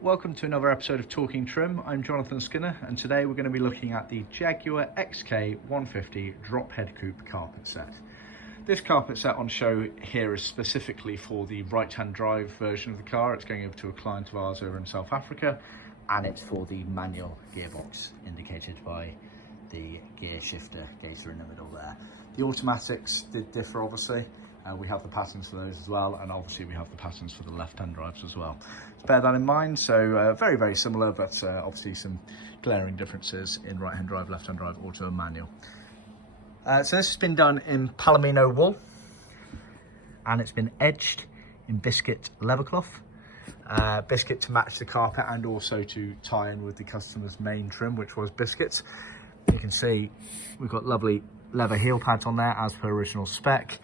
Welcome to another episode of Talking Trim. I'm Jonathon Skinner, and today we're going to be looking at the Jaguar XK150 drop head coupe carpet set. This carpet set on show here is specifically for the right-hand drive version of the car. It's going over to a client of ours over in South Africa, and it's for the manual gearbox, indicated by the gear shifter gator in the middle there. The automatics did differ, obviously. We have the patterns for those as well, and obviously we have the patterns for the left-hand drives as well. So bear that in mind. So very similar, but obviously some glaring differences in right-hand drive, left-hand drive, auto and manual. So this has been done in Palomino wool, and it's been edged in biscuit leather cloth. Biscuit to match the carpet and also to tie in with the customer's main trim, which was biscuits. You can see we've got lovely leather heel pads on there as per original spec.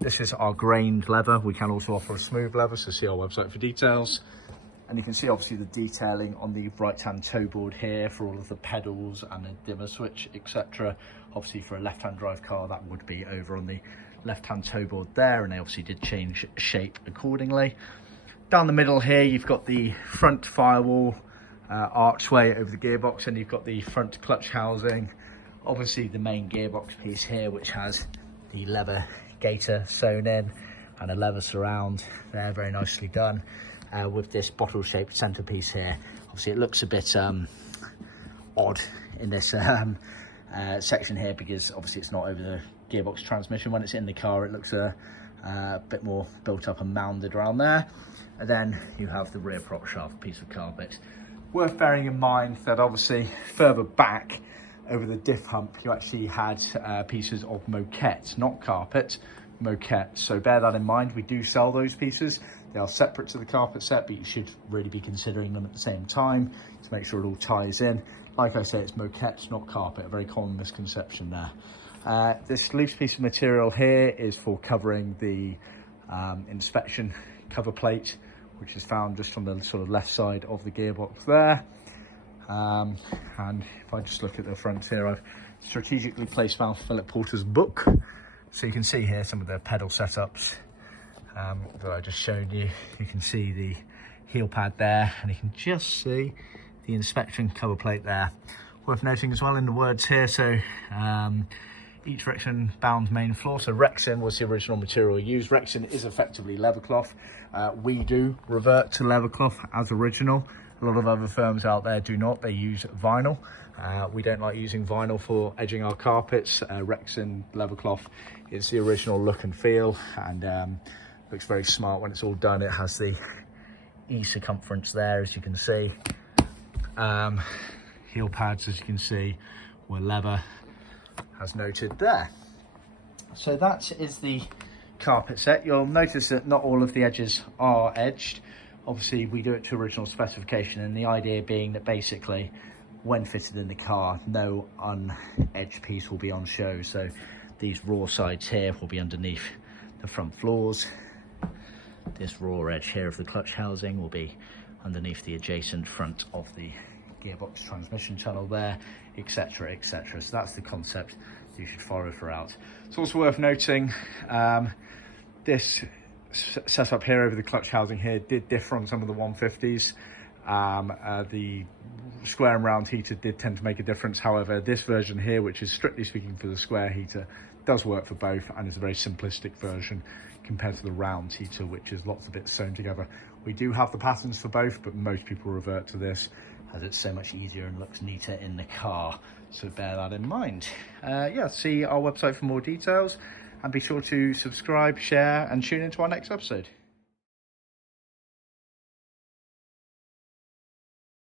This is our grained leather. We can also offer a smooth leather, so see our website for details. And you can see obviously the detailing on the right-hand toe board here for all of the pedals and a dimmer switch, etc. Obviously for a left-hand drive car, that would be over on the left-hand toe board there, and they obviously did change shape accordingly. Down the middle here, you've got the front firewall archway over the gearbox, and you've got the front clutch housing. Obviously the main gearbox piece here, which has the leather gator sewn in and a leather surround there, very nicely done, with this bottle shaped centerpiece here. Obviously it looks a bit odd in this section here, because obviously it's not over the gearbox transmission. When it's in the car, it looks a bit more built up and mounded around there. And then you have the rear prop shaft piece of carpet. Worth bearing in mind that obviously further back over the diff hump, you actually had pieces of moquette, not carpet, moquette. So bear that in mind. We do sell those pieces. They are separate to the carpet set, but you should really be considering them at the same time to make sure it all ties in. Like I say, it's moquette, not carpet, a very common misconception there. This loose piece of material here is for covering the inspection cover plate, which is found just on the sort of left side of the gearbox there. And if I just look at the front here, I've strategically placed Mount Philip Porter's book, so you can see here some of the pedal setups that I just showed you. You can see the heel pad there, and you can just see the inspection cover plate there. Worth noting as well in the words here, so each Rexon bound main floor. So Rexon was the original material used. Rexon is effectively leather cloth. We do revert to leather cloth as original. A lot of other firms out there do not. They use vinyl. We don't like using vinyl for edging our carpets. Rexon leather cloth is the original look and feel, and looks very smart when it's all done. It has the E circumference there, as you can see. Heel pads, as you can see, were leather, as noted there. So that is the carpet set. You'll notice that not all of the edges are edged. Obviously we do it to original specification, and the idea being that basically when fitted in the car, no unedged piece will be on show. So these raw sides here will be underneath the front floors. This raw edge here of the clutch housing will be underneath the adjacent front of the gearbox transmission channel there, etc, etc. So that's the concept you should follow throughout. It's also worth noting this setup here over the clutch housing here did differ on some of the 150s. The square and round heater did tend to make a difference. However, this version here, which is strictly speaking for the square heater, does work for both, and is a very simplistic version compared to the round heater, which is lots of bits sewn together. We do have the patterns for both, but most people revert to this as it's so much easier and looks neater in the car. So bear that in mind. Yeah, see our website for more details, and be sure to subscribe, share, and tune into our next episode.